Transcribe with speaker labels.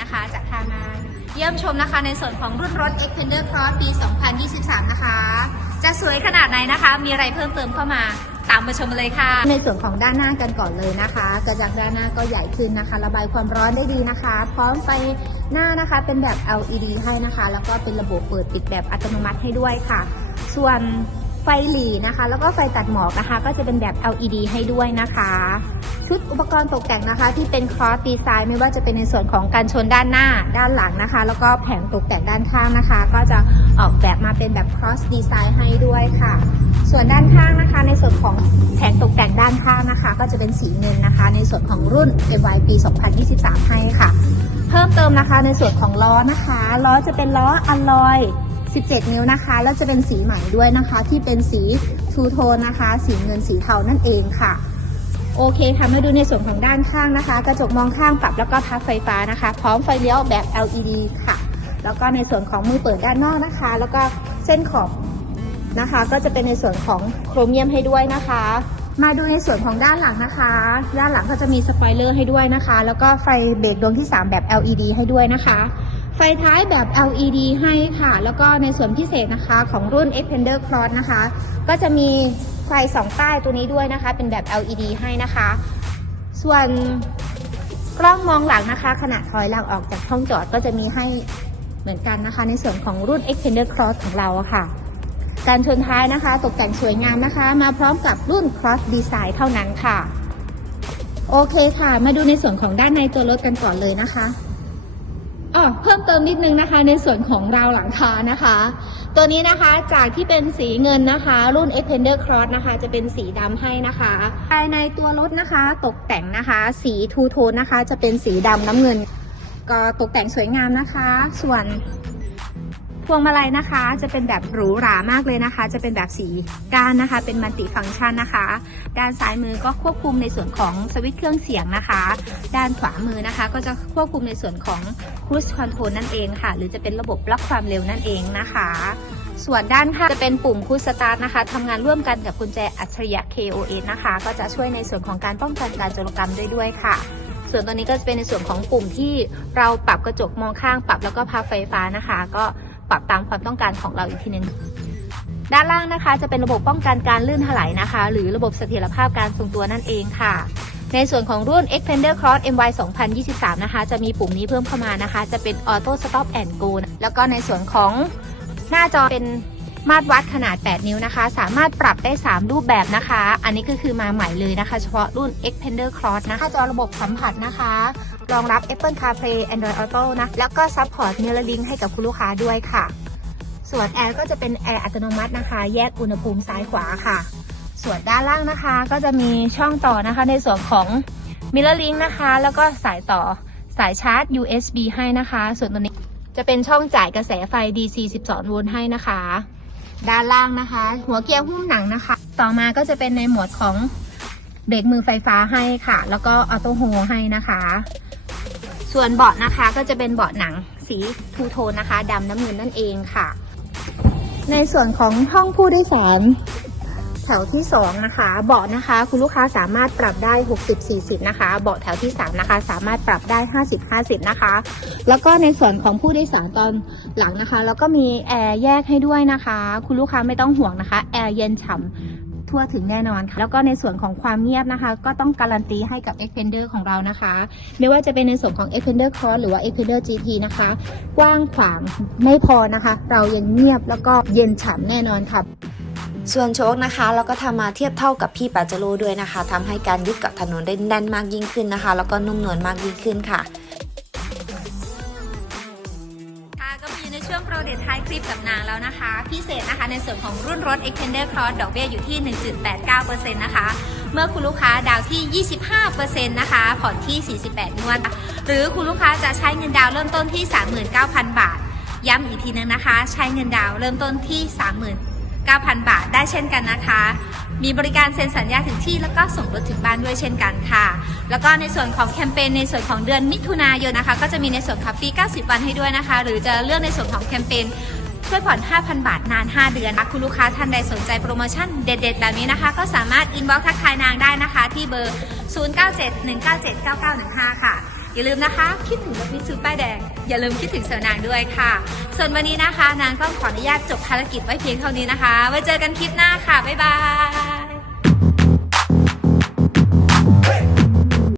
Speaker 1: นะคะ จะพามาเยี่ยมชมนะคะในส่วนของรุ่นรถ Xpander Cross ปี 2023 นะคะ จะสวยขนาดไหนนะคะ มีอะไรเพิ่มเติมเข้ามาตามมาชมเลยค่ะ ในส่วนของด้านหน้ากันก่อนเลยนะคะกระจังด้านหน้าก็ใหญ่ขึ้นนะคะ ระบายความร้อนได้ดีนะคะ พร้อมไฟหน้านะคะเป็นแบบ LED ให้นะคะ แล้วก็เป็นระบบเปิดปิดแบบอัตโนมัติให้ด้วยค่ะ ส่วนไฟหลีนะคะ แล้วก็ไฟตัดหมอกนะคะ ก็จะเป็นแบบ LED ให้ด้วยนะคะ ชุดอุปกรณ์ตกแต่งนะคะ ที่เป็นครอสดีไซน์ไม่ว่าจะเป็นในส่วนของการชนด้านหน้าด้านหลังนะคะ แล้วก็แผงตกแต่งด้านข้างนะคะ ก็จะออกแบบมาเป็นแบบครอสดีไซน์ให้ด้วยค่ะ ส่วนด้านข้างนะคะ ในส่วนของแผงตกแต่งด้านข้างนะคะ ก็จะเป็นสีเงินนะคะ ในส่วนของรุ่น MY ปี 2023 ให้ค่ะ เพิ่มเติมนะคะในส่วนของล้อนะคะล้อจะเป็นล้ออัลลอย17 นิ้วนะคะ แล้วจะเป็นสีใหม่ด้วยนะคะ ที่เป็นสีทูโทนนะคะ สีเงินสีเทานั่นเองค่ะ โอเคค่ะมาดูในส่วนของด้านข้างนะคะ กระจกมองข้างปรับแล้วก็พับไฟฟ้านะคะ พร้อมไฟเลี้ยวแบบ LED ค่ะ แล้วก็ในส่วนของมือเปิดด้านนอกนะคะ แล้วก็เส้นขอบนะคะ ก็จะเป็นในส่วนของโครเมียมให้ด้วยนะคะ มาดูในส่วนของด้านหลังนะคะ ด้านหลังก็จะมีสปอยเลอร์ให้ด้วยนะคะ แล้วก็ไฟเบรกดวงที่ 3 แบบ LED ให้ด้วยนะคะ ฟท้ายแบบ LED ให้ค่ะ แล้วก็ในส่วนพิเศษนะคะของรุ่น Expander Cross นะคะ ก็จะมีไฟสองใต้ตัวนี้ด้วยนะคะ เป็นแบบ LED ให้นะคะ ส่วนกล้องมองหลังนะคะ ขณะถอยหลังออกจากห้องจอดก็จะมีให้เหมือนกันนะคะ ในส่วนของรุ่น Expander Cross ของเราค่ะ การชนท้ายนะคะ ตกแต่งสวยงามนะคะ มาพร้อมกับรุ่น Cross Design เท่านั้นค่ะ โอเคค่ะ มาดูในส่วนของด้านในตัวรถกันก่อนเลยนะคะ อ๋อเพิ่มเติมนิดนึงนะคะ ในส่วนของราวหลังคานะคะ ตัวนี้นะคะจากที่เป็นสีเงินนะคะ รุ่น Expander Cross นะคะ จะเป็นสีดำให้นะคะ ภายในตัวรถนะคะ ตกแต่งนะคะ สีทูโทนนะคะ จะเป็นสีดำน้ำเงิน ก็ตกแต่งสวยงามนะคะ ส่วน พวงมาลัยนะคะจะเป็นแบบหรูหรามากเลยนะคะ จะเป็นแบบสีก้านนะคะ เป็นมัลติฟังก์ชันนะคะ ด้านซ้ายมือก็ควบคุมในส่วนของสวิตช์เครื่องเสียงนะคะ ด้านขวามือนะคะ ก็จะควบคุมในส่วนของ Cruise Control นั่นเองค่ะ หรือจะเป็นระบบล็อกความเร็วนั่นเองนะคะ ส่วนด้านข้างจะเป็นปุ่ม cruise star นะคะทำงานร่วมกันกับกุญแจอัจฉริยะ KOS นะคะ ก็จะช่วยในส่วนของการป้องกันการโจรกรรมได้ด้วยค่ะส่วนตัวนี้ก็จะเป็นในส่วนของปุ่มที่เราปรับกระจกมองข้างปรับแล้วก็พับไฟฟ้านะคะ ก็ ปรับตามความต้องการของเราอีกทีนึงด้านล่างนะคะ จะเป็นระบบป้องกันการลื่นถลายนะคะ หรือระบบเสถียรภาพการทรงตัวนั่นเองค่ะ ในส่วนของรุ่น Xpander Cross MY 2023 นะคะ จะมีปุ่มนี้เพิ่มเข้ามานะคะ จะเป็น Auto Stop and Go แล้วก็ในส่วนของหน้าจอเป็น มาตรวัดขนาด 8 นิ้วนะคะ สามารถปรับได้ 3 รูปแบบนะคะ อันนี้ก็คือมาใหม่เลยนะคะ เฉพาะรุ่น Xpander Cross นะคะหน้าจอระบบสัมผัสนะคะ รองรับ Apple CarPlay Android Auto นะ แล้วก็ Support Mirroring ให้กับคุณลูกค้าด้วยค่ะ ส่วนแอร์ก็จะเป็นแอร์อัตโนมัตินะคะ แยกอุณหภูมิซ้ายขวาค่ะ ส่วนด้านล่างนะคะ ก็จะมีช่องต่อนะคะ ในส่วนของ Mirror Link นะคะ แล้วก็สายต่อสายชาร์จ USB ให้นะคะ ส่วนตัวนี้จะเป็นช่องจ่ายกระแสไฟ DC 12 โวลต์ให้นะคะ ด้านล่างนะคะ หัวเกียร์หุ้มหนังนะคะ ต่อมาก็จะเป็นในหมวดของเบรกมือไฟฟ้าให้ค่ะ แล้วก็ออโต้โฮให้นะคะ ส่วนเบาะนะคะก็จะเป็นเบาะหนังสีทูโทนนะคะดำน้ำเงินนั่นเองค่ะ ในส่วนของห้องผู้โดยสาร แถวที่ 2 นะคะ เบาะนะคะ คุณลูกค้าสามารถปรับได้ 60-40 นะคะ เบาะแถวที่ 3 นะคะ สามารถปรับได้ 50-50 นะคะ แล้วก็ในส่วนของผู้โดยสารตอนหลังนะคะ แล้วก็มีแอร์แยกให้ด้วยนะคะ คุณลูกค้าไม่ต้องห่วงนะคะ แอร์เย็นฉ่ำทั่วถึงแน่นอนค่ะแล้วก็ในส่วนของความเงียบนะคะ ก็ต้องการันตีให้กับ Xpander ของเรานะคะ ไม่ว่าจะเป็นในส่วนของ Xpander Cross หรือว่า Xpander GT นะคะ กว้างขวางไม่พอนะคะ เรายังเงียบแล้วก็เย็นฉ่ำแน่นอนค่ะ
Speaker 2: ส่วนโชคนะคะเราก็ทำมาเทียบเท่ากับพี่ปาเจโร่ด้วยนะคะทำให้การยึดเกาะถนนได้แน่นมากยิ่งขึ้นนะคะ แล้วก็นุ่มนวลมากยิ่งขึ้นค่ะ
Speaker 1: ก็มาอยู่ในช่วงโปรเดทท้ายคลิปกับนางแล้วนะคะ พิเศษนะคะในส่วนของรุ่นรถ Extender Cross ดอกเบี้ยอยู่ที่ 1.89%นะคะ เมื่อคุณลูกค้าดาวที่ 25%นะคะ ผ่อนที่ 48 งวด หรือคุณลูกค้าจะใช้เงินดาวเริ่มต้นที่ 39,000 บาท ย้ำอีกทีนึงนะคะ ใช้เงินดาวเริ่มต้นที่ 39,000 9,000 บาทได้เช่นกันนะคะ มีบริการเซ็นสัญญาถึงที่แล้วก็ส่งรถถึงบ้านด้วยเช่นกันค่ะ แล้วก็ในส่วนของแคมเปญในส่วนของเดือนมิถุนายนนะคะ ก็จะมีในส่วนคัฟฟี่90 วันให้ด้วยนะคะ หรือจะเลือกในส่วนของแคมเปญช่วยผ่อน 5,000 บาทนาน 5 เดือนนะคะคุณลูกค้าท่านใดสนใจโปรโมชั่นเด็ด ๆ แบบนี้นะคะ ก็สามารถอินบ็อกซ์ทักทายนางได้นะคะ ที่เบอร์ 0971979915 ค่ะ อย่าลืมนะคะ คิดถึงรถมิตซูป้ายแดง อย่าลืมคิดถึงเสนางด้วยค่ะ ส่วนวันนี้นะคะ นางต้องขออนุญาตจบภารกิจไว้เพียงเท่านี้นะคะ ไว้เจอกันคลิปหน้าค่ะ บ๊ายบาย